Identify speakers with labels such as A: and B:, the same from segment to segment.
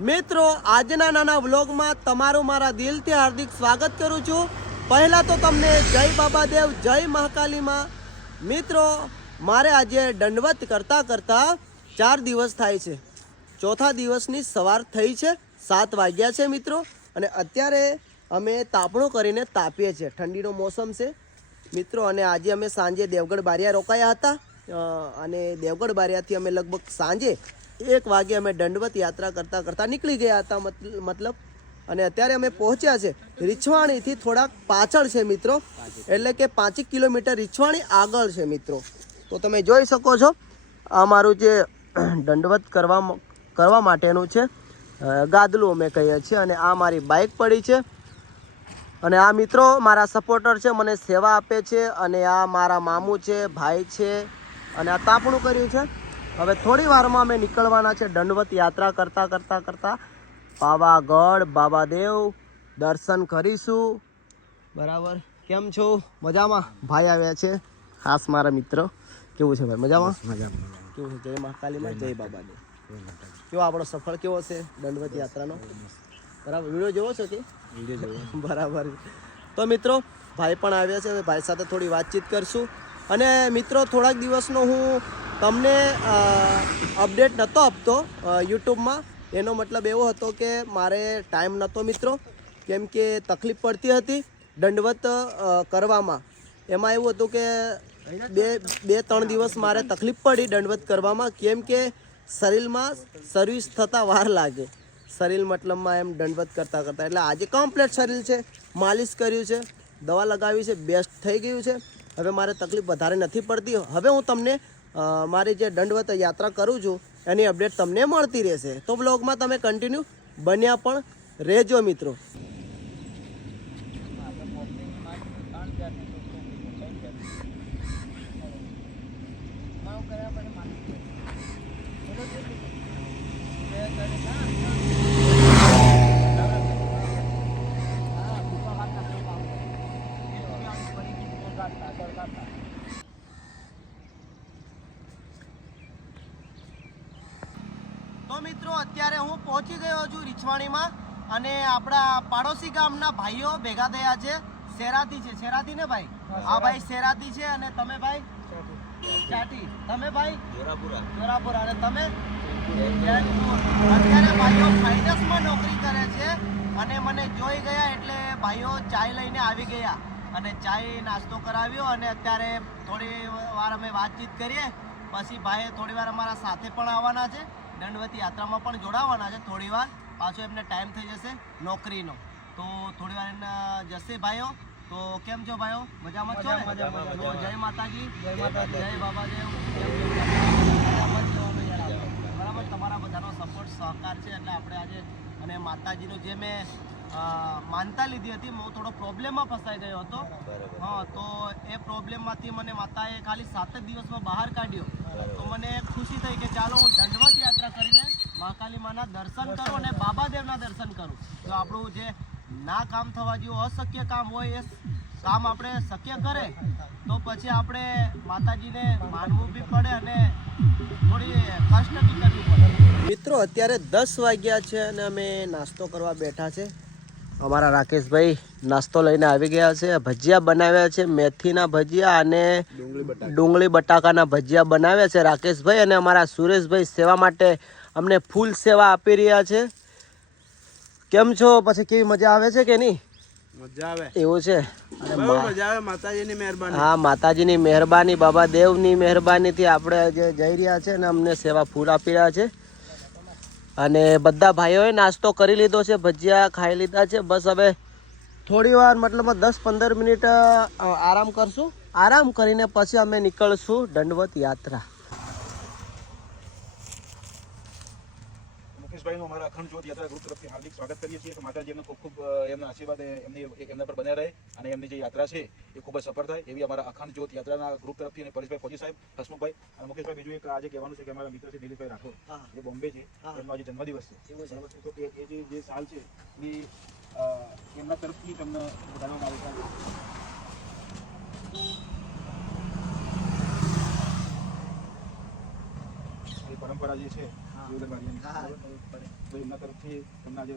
A: મિત્રો, આજના નાના વ્લોગમાં તમારું મારા દિલથી હાર્દિક સ્વાગત કરું છું. પહેલાં તો તમને જય બાબાદેવ જય મહાકાલીમાં મિત્રો, મારે આજે દંડવત કરતાં કરતાં ચાર દિવસ થાય છે. ચોથા દિવસની સવાર થઈ છે, સાત વાગ્યા છે મિત્રો, અને અત્યારે અમે તાપણું કરીને તાપીએ છીએ. ઠંડીનો મોસમ છે. મિત્રો, અને આજે અમે સાંજે દેવગઢ બારિયા રોકાયા હતા. અને દેવગઢ બારિયાથી અમે લગભગ સાંજે એક વાગે અમે દંડવત યાત્રા કરતાં કરતાં નીકળી ગયા હતા, મતલ- મતલબ. અને અત્યારે અમે પહોંચ્યા છે. રીછવાણીથી થોડાક પાછળ છે મિત્રો. એટલે કે પાંચેક કિલોમીટર રીછવાણી આગળ છે મિત્રો. તો તમે જોઈ શકો છો, આ મારું જે દંડવત કરવા કરવા માટેનું છે ગાદલું અમે કહીએ છીએ અને આ મારી બાઇક પડી છે. અને આ મિત્રો મારા સપોર્ટર છે, મને સેવા આપે છે અને આ મારા મામું છે, ભાઈ છે અને આ તાપણું કર્યું છે. હવે થોડી વારમાં અમે નીકળવાના છે દંડવત યાત્રા કરતા કરતા કરતા. પાવાગઢ બાબાદેવ દર્શન કરીશું. બરાબર. કેમ છો? મજામાં? ભાઈ આવ્યા છે. ખાસ મારા મિત્ર. કેવું છે ભાઈ? મજામાં? કેવું છે? જય મહાકાલીમાં જય બાબાદેવ. કેવો આપણો સફળ કેવો છે દંડવત યાત્રાનો? બરાબર. વીડિયો જોવો છો કે? બરાબર. તો મિત્રો ભાઈ પણ આવ્યા છે. ભાઈ સાથે થોડી વાતચીત કરશું. અને મિત્રો થોડાક દિવસનો હું તમને અપડેટ નહોતો આપતો યુટ્યુબમાં. એનો મતલબ એવો હતો કે મારે ટાઈમ નહોતો મિત્રો, કેમ કે તકલીફ પડતી હતી દંડવત કરવામાં. એમાં એવું હતું કે બે બે, ત્રણ દિવસ મારે તકલીફ પડી દંડવત કરવામાં, કેમ કે શરીરમાં સર્વિસ થતાં વાર લાગે. શરીર મતલબમાં એમ દંડવત કરતાં કરતાં. એટલે આજે કમ્પ્લેટ શરીર છે, માલિશ કર્યું છે, દવા લગાવી છે બેસ્ટ થઈ ગયું છે. હવે મારે તકલીફ વધારે નથી પડતી. હવે હું તમને મારી જે દંડવત યાત્રા કરું છું, એની અપડેટ તમને મળતી રહેશે. તો બ્લોગમાં તમે કન્ટિન્યુ બન્યા પણ રહેજો મિત્રો. તો મિત્રો અત્યારે હું પહોંચી ગયો છું રીછવાણીમાં અને આપણા પાડોશી ગામના ભાઈઓ ભેગા થયા છે. શેરાતી છે. શેરાતી ને ભાઈ? હા ભાઈ શેરાતી છે અને તમે ભાઈ? ચાટી. તમે ભાઈ? જોરાપુરા. અને તમે. અત્યારે ભાઈઓ ફાઇનાન્સમાં નોકરી કરે છે અને મને જોઈ ગયા એટલે ભાઈઓ ચાય લઈને આવી ગયા અને ચાય નાસ્તો કરાવ્યો અને અત્યારે થોડી વાર અમે વાતચીત કરીએ. પછી ભાઈએ થોડી વાર અમારા સાથે પણ આવવાના છે. દંડવતી યાત્રામાં પણ જોડાવાના છે થોડી વાર પાછો એમને ટાઈમ થઈ જશે નોકરીનો. તો થોડી વાર એમના જશે ભાઈઓ તો કેમ છો ભાઈઓ? મજામાં છો ને? જય માતાજી. જય બાબાદેવ. બરાબર તમારા બધાનો સપોર્ટ સહકાર છે એટલે આપણે આજે અને માતાજીનું જે મેં માનતા લીધી હતી હું થોડો પ્રોબ્લેમમાં ફસાઈ ગયો હતો. હા તો એ પ્રોબ્લેમમાંથી મને માતાએ ખાલી સાત જ દિવસમાં બહાર કાઢ્યો. તો મને ખુશી થઈ કે ચાલો હું દંડવત માના દર્શન કરો અને બાબાદેવના દર્શન કરો. તો આપણું જે ના કામ થવા જેવું અશક્ય કામ હોય, એ કામ આપણે શક્ય કરે, તો પછી આપણે માતાજીને માનવું બી પડે અને થોડી કષ્ટ બી કરવી પડે. મિત્રો, અત્યારે દસ વાગ્યા છે અને અમે નાસ્તો કરવા બેઠા છે. અમારા રાકેશભાઈ નાસ્તો લઈને આવી ગયા છે. ભજીયા બનાવ્યા છે, મેથીના ભજીયા અને ડુંગળી બટાકાના ભજીયા બનાવ્યા છે રાકેશભાઈ અને અમારા સુરેશભાઈ સેવા માટે અમને ફૂલ સેવા આપી રહ્યા છે. કેમ છો? પછી કેવી મજા આવે છે કે નહીં?
B: મજા આવે.
A: એવું છે.
B: બહુ મજા આવે માતાજીની મહેરબાની.
A: હા માતાજીની મહેરબાની બાબા દેવની મહેરબાનીથી આપણે જે જઈ રહ્યા છે ને અમને સેવા ફૂલ આપી રહ્યા છે. અને બધા ભાઈઓએ નાસ્તો કરી લીધો છે ભજીયા ખાઈ લીધા છે. બસ હવે થોડી વાર મતલબ દસ પંદર મિનિટ આરામ કરશું. આરામ કરીને પછી અમે નીકળશું દંડવત યાત્રા.
C: મુકેશભાઈનું અમારા અખંડ જ્યોત યાત્રા ગ્રુપ તરફથી હાર્દિક સ્વાગત કરીએ છીએ. કે માતાજી એમને ખૂબ ખૂબ એમના આશીર્વાદ એમની એમના પર બન્યા રહે અને એમની જે યાત્રા છે એ ખૂબ જ સફળ થાય એવી અમારા અખંડ જ્યોત યાત્રાના ગ્રુપ તરફથી અને પરેશભાઈ ફોજી સાહેબ હસમુખભાઈ અને મુકેશભાઈ બીજું એક આજે કહેવાનું છે કે અમારા મિત્ર છે દિલીપભાઈ રાઠોડ. જે બોમ્બે છે. એમનો આજે જન્મદિવસ છે. એ જે જે સાલ છે એ એમના તરફથી તમને બતાવવામાં આવે છે. પરંપરા જે છે એમના તરફથી તમને આજે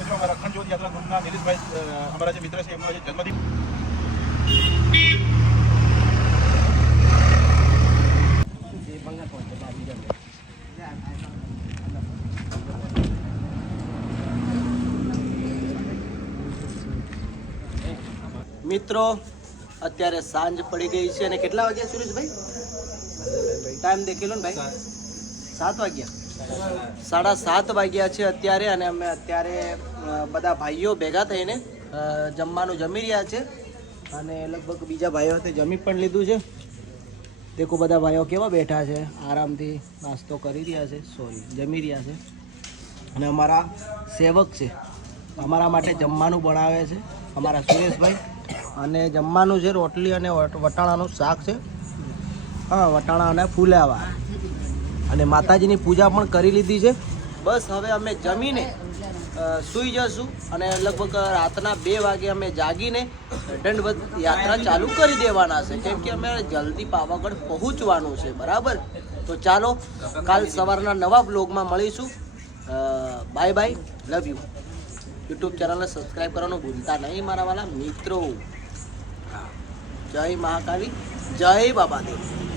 C: તો અમારા અખંડ જ્યોત યાત્રા ગ્રુપના નિલેશભાઈ અમારા જે મિત્ર છે એમનો આજે જન્મદિન
A: મિત્રો અત્યારે સાંજ પડી ગઈ છે અને કેટલા વાગ્યા સુરેશભાઈ? ટાઈમ દેખેલો ને ભાઈ? સાત. વાગ્યા? સાડા સાત વાગ્યા છે અત્યારે અને અમે અત્યારે બધા ભાઈઓ ભેગા થઈને જમવાનું જમી રહ્યા છે અને લગભગ બીજા ભાઈઓ સાથે જમી પણ લીધું છે. દેખો બધા ભાઈઓ કેવા બેઠા છે. આરામથી નાસ્તો કરી રહ્યા છે. સોરી જમી રહ્યા છે. અને અમારા સેવક છે. અમારા માટે જમવાનું બનાવે છે. અમારા સુરેશભાઈ. અને જમવાનું છે રોટલી અને વટાણાનું શાક છે. હા, વટાણા અને ફૂલાવા. અને માતાજીની પૂજા પણ કરી લીધી છે. બસ હવે અમે જમીને સૂઈ જશું અને લગભગ રાતના બે વાગે અમે જાગીને દંડવત યાત્રા ચાલુ કરી દેવાના છે. કેમ કે અમે જલ્દી પાવાગઢ પહોંચવાનું છે, બરાબર? તો ચાલો, કાલ સવારના નવા બ્લોગમાં મળીશું. Bye bye, love you. YouTube ચેનલને સબસ્ક્રાઈબ કરવાનું ભૂલતા નહીં, મારા વાલા મિત્રો. હા. જય મહાકાલી જય બાબા દેવ